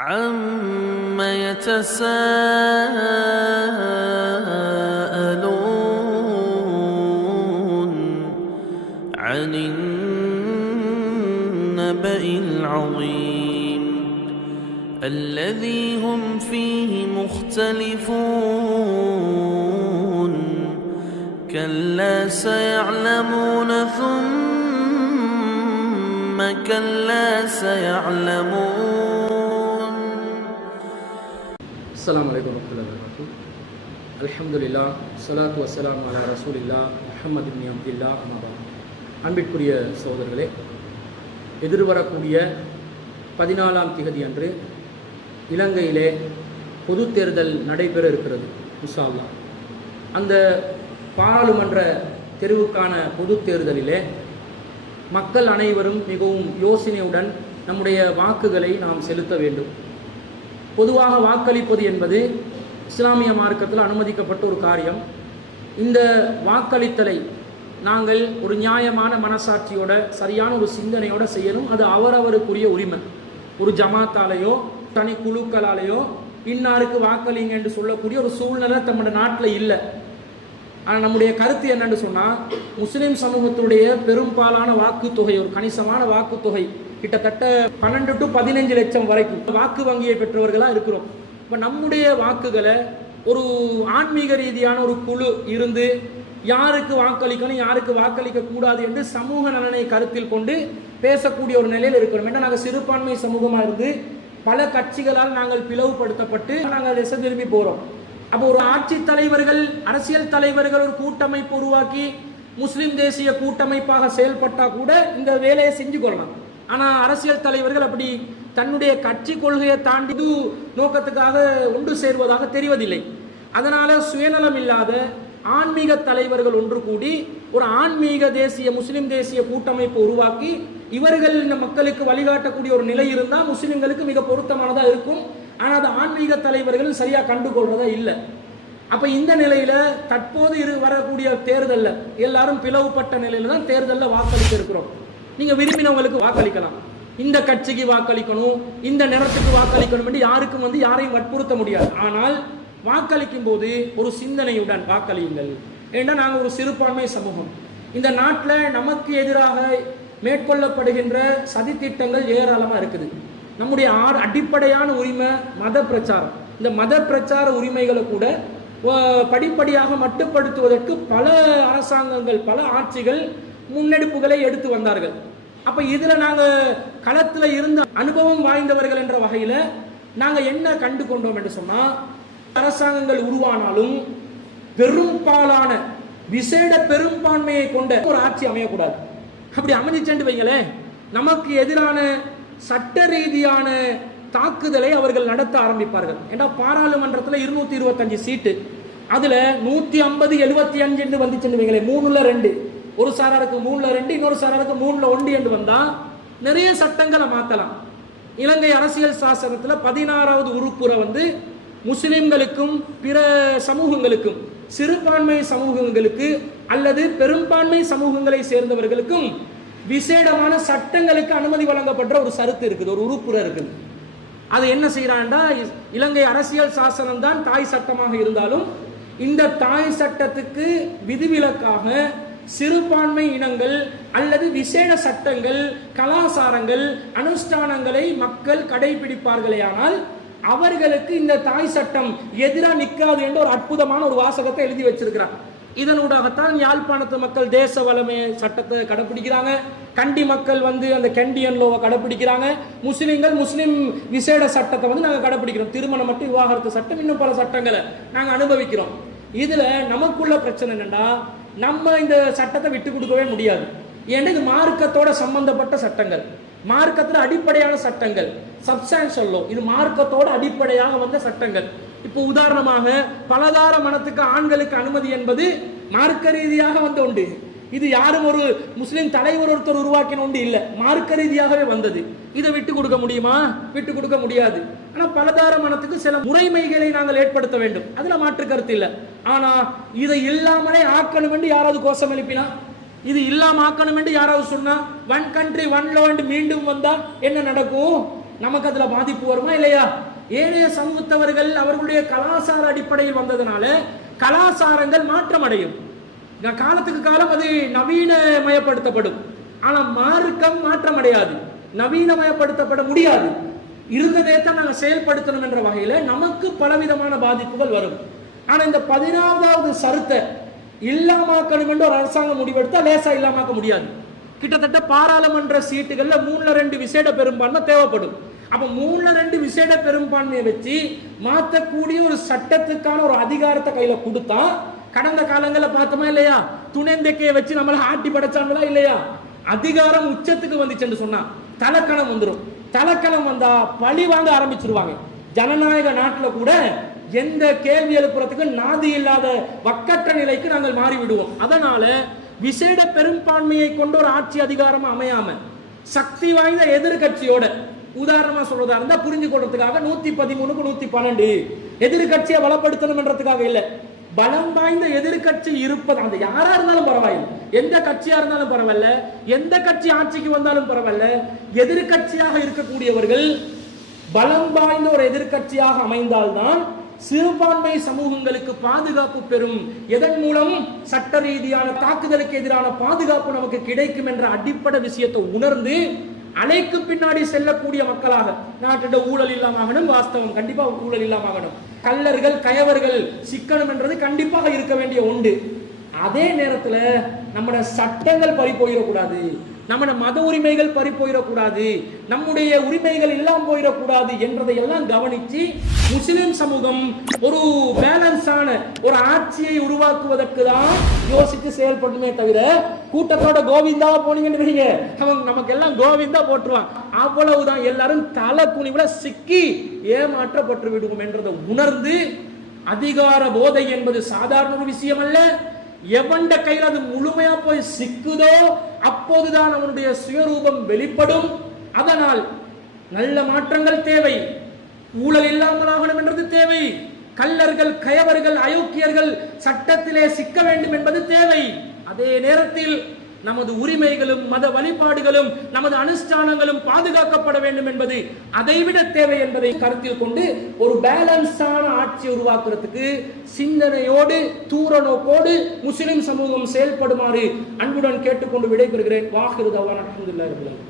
عَمَّ يَتَسَاءَلُونَ عَنِ النَّبَإِ الْعَظِيمِ الَّذِي هُمْ فِيهِ مُخْتَلِفُونَ كَلَّا سَيَعْلَمُونَ ثُمَّ كَلَّا سَيَعْلَمُونَ. அஸ்ஸலாமு அலைக்கும் வரஹ்மத்துல்லாஹி வபரகாத்துஹு. அல்ஹம்துலில்லாஹ் ஸலாத்து வஸ்ஸலாமு அலா ரசூலில்லாஹ் முஹம்மது இப்னு அப்துல்லாஹ் அம்மா பஅத். அன்பிற்குரிய சகோதரர்களே, எதிர்வரக்கூடிய 14ஆம் திகதி அன்று இலங்கையிலே பொது தேர்தல் நடைபெற இருக்கிறது இன்ஷா அல்லாஹ். அந்த பாராளுமன்ற தெரிவுக்கான பொது தேர்தலிலே மக்கள் அனைவரும் மிகவும் யோசனையுடன் நம்முடைய வாக்குகளை நாம் செலுத்த வேண்டும். பொதுவாக வாக்களிப்பது என்பது இஸ்லாமிய மார்க்கத்தில் அனுமதிக்கப்பட்ட ஒரு காரியம். இந்த வாக்களித்தலை நாங்கள் ஒரு நியாயமான மனசாட்சியோட சரியான ஒரு சிந்தனையோடு செய்யணும். அது அவரவருக்குரிய உரிமை. ஒரு ஜமாத்தாலேயோ தனி குழுக்களாலேயோ இன்னாருக்கு வாக்களிங்க என்று சொல்லக்கூடிய ஒரு சூழ்நிலை நம்முடைய நாட்டில் இல்லை. ஆனால் நம்முடைய கருத்து என்னன்னு சொன்னால், முஸ்லீம் சமூகத்துடைய பெரும்பாலான வாக்குத்தொகை, ஒரு கணிசமான வாக்குத்தொகை, கிட்டத்தட்ட 12 to 15 லட்சம் வரைக்கும் வாக்கு வங்கியை பெற்றவர்களாக இருக்கிறோம். இப்போ நம்முடைய வாக்குகளை ஒரு ஆன்மீக ரீதியான ஒரு குழு இருந்து யாருக்கு வாக்களிக்கணும் யாருக்கு வாக்களிக்க கூடாது என்று சமூக நலனை கருத்தில் கொண்டு பேசக்கூடிய ஒரு நிலையில் இருக்கிறோம். ஏன்னா நாங்கள் சிறுபான்மை சமூகமாக இருந்து பல கட்சிகளால் நாங்கள் பிளவுபடுத்தப்பட்டு நாங்கள் திசை திரும்பி போகிறோம். அப்போ ஒரு ஆட்சி தலைவர்கள், அரசியல் தலைவர்கள் ஒரு கூட்டமைப்பு உருவாக்கி முஸ்லிம் தேசிய கூட்டமைப்பாக செயல்பட்டா கூட இந்த வேலையை செஞ்சு கொள்ளலாம். ஆனால் அரசியல் தலைவர்கள் அப்படி தன்னுடைய கட்சி கொள்கையை தாண்டி நோக்கத்துக்காக ஒன்று சேர்வதாக தெரிவதில்லை. அதனால சுயநலம் இல்லாத ஆன்மீக தலைவர்கள் ஒன்று கூடி ஒரு ஆன்மீக தேசிய முஸ்லிம் தேசிய கூட்டமைப்பு உருவாக்கி இவர்கள் இந்த மக்களுக்கு வழிகாட்டக்கூடிய ஒரு நிலை இருந்தால் முஸ்லிம்களுக்கு மிக பொருத்தமானதாக இருக்கும். ஆனால் அது ஆன்மீக தலைவர்கள் சரியாக கண்டுகொள்றதா இல்லை. அப்போ இந்த நிலையில் தற்போது வரக்கூடிய தேர்தலில் எல்லாரும் பிளவுபட்ட நிலையில் தான் தேர்தலில் வாக்களிக்க இருக்கிறோம். நீங்கள் விரும்பினவங்களுக்கு வாக்களிக்கலாம், இந்த கட்சிக்கு வாக்களிக்கணும், இந்த நிறத்துக்கு வாக்களிக்கணும் என்று யாருக்கும் யாரையும் வற்புறுத்த முடியாது. ஆனால் வாக்களிக்கும் போது ஒரு சிந்தனையுடன் வாக்களியுங்கள். ஏன்னா நாங்கள் ஒரு சிறுபான்மை சமூகம். இந்த நாட்டில் நமக்கு எதிராக மேற்கொள்ளப்படுகின்ற சதித்திட்டங்கள் ஏராளமாக இருக்குது. நம்முடைய அடிப்படையான உரிமை மத பிரச்சாரம். இந்த மத பிரச்சார உரிமைகளை கூட படிப்படியாக மட்டுப்படுத்துவதற்கு பல அரசாங்கங்கள், பல ஆட்சிகள் முன்னெடுப்புகளை எடுத்து வந்தார்கள். அப்போ இதில் நாங்கள் களத்தில் இருந்த அனுபவம் வாய்ந்தவர்கள் என்ற வகையில் நாங்கள் என்ன கண்டு கொண்டோம் என்று சொன்னால், அரசாங்கங்கள் உருவானாலும் பெரும்பாலான விசேட பெரும்பான்மையை கொண்ட ஒரு ஆட்சி அமையக்கூடாது. அப்படி அமைஞ்சிச்சென்று வைங்களேன், நமக்கு எதிரான சட்ட ரீதியான தாக்குதலை அவர்கள் நடத்த ஆரம்பிப்பார்கள். ஏன்னா பாராளுமன்றத்தில் 225 சீட்டு, அதில் 150 75 என்று வந்துச்சுன்னு வைங்களேன், 3ல் 2, ஒரு சாராருக்கு 3ல் 2, இன்னொரு சாராருக்கு 3ல் 1 என்று வந்தால் நிறைய சட்டங்களை மாற்றலாம். இலங்கை அரசியல் சாசனத்தில் 16வது உறுப்புரை முஸ்லிம்களுக்கும் பிற சமூகங்களுக்கும், சிறுபான்மை சமூகங்களுக்கு அல்லது பெரும்பான்மை சமூகங்களை சேர்ந்தவர்களுக்கும் விசேடமான சட்டங்களுக்கு அனுமதி வழங்கப்படுற ஒரு சருத்து இருக்குது, ஒரு உறுப்புரை இருக்குது. அது என்ன செய்யறான்டா, இலங்கை அரசியல் சாசனம் தான் தாய் சட்டமாக இருந்தாலும் இந்த தாய் சட்டத்துக்கு விதிவிலக்காக சிறுபான்மை இனங்கள் அல்லது விசேட சட்டங்கள், கலாசாரங்கள், அனுஷ்டானங்களை மக்கள் கடைபிடிப்பார்களேயானால் அவர்களுக்கு இந்த தாய் சட்டம் எதிராக நிற்காது என்ற ஒரு அற்புதமான ஒரு வாசகத்தை எழுதி வச்சிருக்கிறார். இதனூடாகத்தான் யாழ்ப்பாணத்து மக்கள் தேச வளமை சட்டத்தை கடைப்பிடிக்கிறாங்க, கண்டி மக்கள் அந்த கண்டியன் லோவை கடைப்பிடிக்கிறாங்க, முஸ்லீம்கள் முஸ்லீம் விசேட சட்டத்தை நாங்கள் கடைப்பிடிக்கிறோம், திருமணம் மற்றும் விவாகரத்து சட்டம், இன்னும் பல சட்டங்களை நாங்கள் அனுபவிக்கிறோம். இதுல நமக்குள்ள பிரச்சனை என்னன்னா, நம்ம இந்த சட்டத்தை விட்டு கொடுக்கவே முடியாது. ஏன்னா இது மார்க்கத்தோட சம்பந்தப்பட்ட சட்டங்கள், மார்க்கத்தில் அடிப்படையான சட்டங்கள், சப்ஸ்டான்ஷியல் லோ, இது மார்க்கத்தோட அடிப்படையாக வந்த சட்டங்கள். இப்போ உதாரணமாக பலதார மனத்துக்கு ஆண்களுக்கு அனுமதி என்பது மார்க்க ரீதியாக உண்டு. இது யாரும் ஒரு முஸ்லிம் தலைவர் ஒருத்தர் உருவாக்கின ஒன்று இல்லை, மார்க்க ரீதியாகவே வந்தது. இதை விட்டு கொடுக்க முடியுமா? விட்டு கொடுக்க முடியாது. ஆனால் பலதார மனத்துக்கு சில முறைமைகளை நாங்கள் ஏற்படுத்த வேண்டும், அதுல மாற்று கருத்து இல்லை. ஆனா இதை இல்லாமலே ஆக்கணும் என்று யாராவது கோஷம் எழுப்பினா, இது இல்லாம ஆக்கணும் என்று யாராவது சொன்னா, ஒன் கண்ட்ரி ஒன் லா மீண்டும் வந்தா என்ன நடக்கும்? நமக்கு அதுல பாதிப்பு வருமா இல்லையா? ஏனைய சமூகத்தவர்கள் அவர்களுடைய கலாச்சார அடிப்படையில் வந்ததுனால கலாச்சாரங்கள் மாற்றம் அடையும். காலத்துக்கு காலம் அது நவீனமயப்படுத்தப்படும். ஆனா மார்க்கம் மாற்றம் அடையாது, நவீனமயப்படுத்தப்பட முடியாது. இருந்ததே தான் நாங்கள் செயல்படுத்தணும் என்ற வகையில நமக்கு பலவிதமான பாதிப்புகள் வரும். ஆனா இந்த 14வது சருத்தை இல்லாமக்கணும் என்று ஒரு அரசாங்கம் முடிவெடுத்தா லேசா இல்லாமக்க முடியாது. கிட்டத்தட்ட பாராளுமன்ற சீட்டுகள்ல 3/2 விசேட பெரும்பான்மை தேவைப்படும். அப்ப 3/2 விசேட பெரும்பான்மையை வச்சு மாற்றக்கூடிய ஒரு சட்டத்துக்கான ஒரு அதிகாரத்தை கையில கொடுத்தா, கடந்த காலங்களில் பார்த்தோமா இல்லையா, துணைந்தைக்கையை வச்சு நம்மள ஆட்டி படைச்சாங்களா இல்லையா? அதிகாரம் உச்சத்துக்கு வந்துச்சுன்னு சொன்னா தலக்கணம் வந்துடும். தலக்கணம் வந்தா பழி வாங்க ஆரம்பிச்சிருவாங்க. ஜனநாயக நாட்டில் கூட எந்த கேள்வி எழுப்புறதுக்கு நாதி இல்லாத வக்கற்ற நிலைக்கு நாங்கள் மாறிவிடுவோம். அதனால விசேட பெரும்பான்மையை கொண்டு ஒரு ஆட்சி அதிகாரம் அமையாம சக்தி வாய்ந்த எதிர்கட்சியோட, உதாரணமா சொல்றதா இருந்தா புரிஞ்சு கொள்றதுக்காக 113க்கு 112 எதிர்கட்சியை பலப்படுத்தணும் என்றதுக்காக இல்ல, பலம் வாய்ந்த எதிர்கட்சி இருப்பது, அந்த யாரா இருந்தாலும் பரவாயில்லை, எந்த கட்சியா இருந்தாலும் பரவாயில்ல, எந்த கட்சி ஆட்சிக்கு வந்தாலும் பரவாயில்ல, எதிர்கட்சியாக இருக்கக்கூடியவர்கள் பலம் வாய்ந்த ஒரு எதிர்கட்சியாக அமைந்தால்தான் சிறுபான்மை சமூகங்களுக்கு பாதுகாப்பு பெறும். எதன் மூலம்? சட்ட ரீதியான தாக்குதலுக்கு எதிரான பாதுகாப்பு நமக்கு கிடைக்கும் என்ற அடிப்படை விஷயத்தை உணர்ந்து அலைக்கு பின்னாடி செல்லக்கூடிய மக்களாக, நாட்டிட ஊழல் இல்லாம வாஸ்தவம், கண்டிப்பா ஊழல் இல்லாம, கள்ளர்கள் கயவர்கள் சிக்கனம் என்றது கண்டிப்பாக இருக்க வேண்டிய ஒன்று. அதே நேரத்துல நம்முடைய சட்டங்கள் பறி போயிடக்கூடாது, நம்முடைய மத உரிமைகள் பறி போயிடக்கூடாது, நம்முடைய உரிமைகள் இல்லாம போயிடக்கூடாது என்றதை எல்லாம் கவனிச்சு முஸ்லிம் சமூகம் ஒரு பேலன்ஸான ஒரு ஆட்சியை உருவாக்குவதற்கு தான் யோசித்து செயல்படுமே தவிர, கூட்டத்தோட கோவிந்தா போனீங்கன்னு அவங்க நமக்கு எல்லாம் கோவிந்தா போட்டுருவான், அவ்வளவுதான், எல்லாரும் தலை குனிவுல சிக்கி ஏமாற்றப்பட்டு விடுவோம் என்றதை உணர்ந்து, அதிகார போதை என்பது சாதாரண ஒரு விஷயம் அல்ல. எவண்ட கையில் அது முழுமையா போய் சிக்குதோ அப்போதுதான் அவனுடைய சுயரூபம் வெளிப்படும். அதனால் நல்ல மாற்றங்கள் தேவை, ஊழல் இல்லாமலாகணும் என்றது தேவை, கள்ளர்கள் கயவர்கள் அயோக்கியர்கள் சட்டத்திலே சிக்க வேண்டும் என்பது தேவை. அதே நேரத்தில் நமது உரிமைகளும் மத வழிபாடுகளும் நமது அனுஷ்டானங்களும் பாதுகாக்கப்பட வேண்டும் என்பது அதைவிட தேவை என்பதை கருத்தில் கொண்டு ஒரு பேலன்ஸான ஆட்சி உருவாக்குறதுக்கு சிந்தனையோடு தூர நோக்கோடு முஸ்லிம் சமூகம் செயல்படுமாறு அன்புடன் கேட்டுக்கொண்டு விடைபெறுகிறேன். வாஹிரு தவானா அல்ஹம்துலில்லாஹி ரப்பில் ஆலமீன்.